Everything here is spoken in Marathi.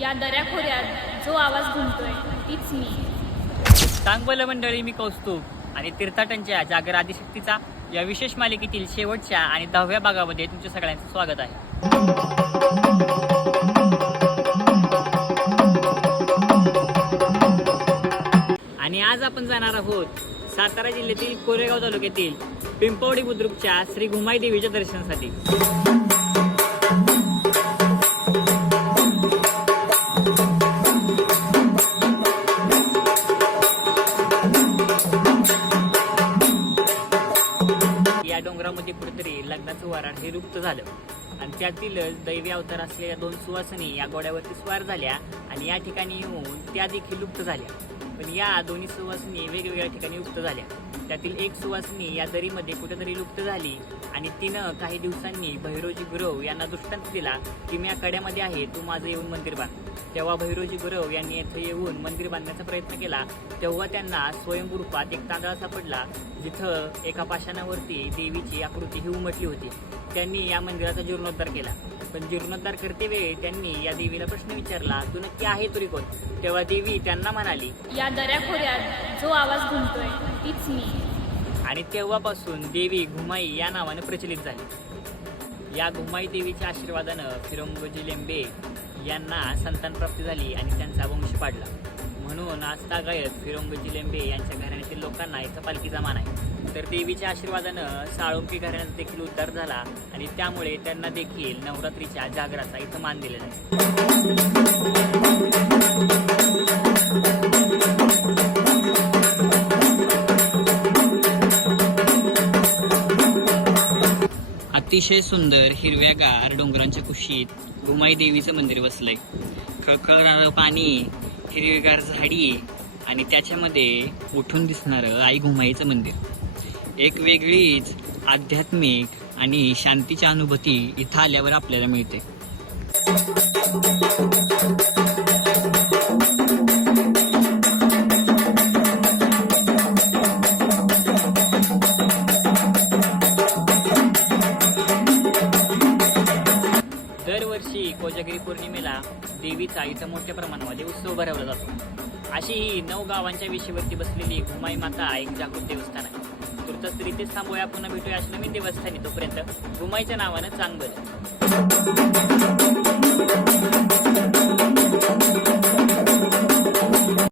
या दऱ्याखोऱ्यात जो आवाज घुमतोय तीच मी. सांगबल मंडळी मी कौस्तुभ आणि तीर्थाटनच्या जागर आदिशक्तीचा या विशेष मालिकेतील शेवटच्या आणि दहाव्या भागामध्ये तुमच्या सगळ्यांचं स्वागत आहे. आणि आज आपण जाणार आहोत सातारा जिल्ह्यातील कोरेगाव तालुक्यातील पिंपवडी बुद्रुकच्या श्री घुमाई देवीच्या दर्शनासाठी. डोंगरामध्ये कुठेतरी लग्नाचं वराड हे लुप्त झालं. आणि त्यातीलच दैवी अवतार असलेल्या दोन सुवासनी या घोड्यावरती स्वार झाल्या आणि या ठिकाणी येऊन त्या देखील लुप्त झाल्या. पण या दोन्ही सुवासनी वेगवेगळ्या ठिकाणी लुप्त झाल्या. त्यातील एक सुवासिनी या दरीमध्ये कुठेतरी लुप्त झाली आणि तिनं काही दिवसांनी भैरोजी गुरव यांना दृष्टांत दिला की मी या कड्यामध्ये आहे तू माझं येऊन मंदिर बांध. तेव्हा भैरोजी गुरव यांनी येथे येऊन मंदिर बांधण्याचा प्रयत्न केला. तेव्हा त्यांना स्वयंभू रूपात एक तांदळा सापडला जिथं एका पाषाणावरती देवीची आकृती ही उमटली होती. त्यांनी या मंदिराचा जीर्णोद्धार केला. पण जीर्णोद्धार करते वेळी त्यांनी या देवीला प्रश्न विचारला तू नक्की आहे तरी कोण? तेव्हा देवी त्यांना म्हणाली या दऱ्याखोऱ्यात जो आवाज घुमतोय तीच मी. आणि तेव्हापासून देवी घुमाई या नावानं प्रचलित झाली. या घुमाई देवीच्या आशीर्वादानं फिरंगोजी लेंबे यांना संतान प्राप्ती झाली आणि त्यांचा वंश पाडला म्हणून आज गायक फिरंगोजी लेंबे यांच्या घराण्यातील लोकांना इथं पालखीचा मान आहे. तर देवीच्या आशीर्वादानं साळुंकी घराण्याचा देखील उद्धार झाला आणि त्यामुळे त्यांना देखील नवरात्रीच्या जागराचा इथं मान दिलेला आहे. अतिशय सुंदर हिरव्यागार डोंगरांच्या कुशीत घुमाई देवीचं मंदिर बसलंय खळखळणारं पाणी हिरवीगार झाडी आणि त्याच्यामध्ये उठून दिसणारं आई घुमाईचं मंदिर. एक वेगळीच आध्यात्मिक आणि शांतीची अनुभूती इथं आल्यावर आपल्याला मिळते. दरवर्षी कोजागिरी पौर्णिमेला देवीचा इथं मोठ्या प्रमाणामध्ये उत्सव भरवला जातो. अशी ही नऊ गावांच्या विषयवरती बसलेली घुमाई माता एक जागृत देवस्थान आहे. तुर्तच तरी तेच थांबूया. पुन्हा भेटूया अशी नवीन देवस्थानी तोपर्यंत. घुमाईच्या नावानं चांगलं.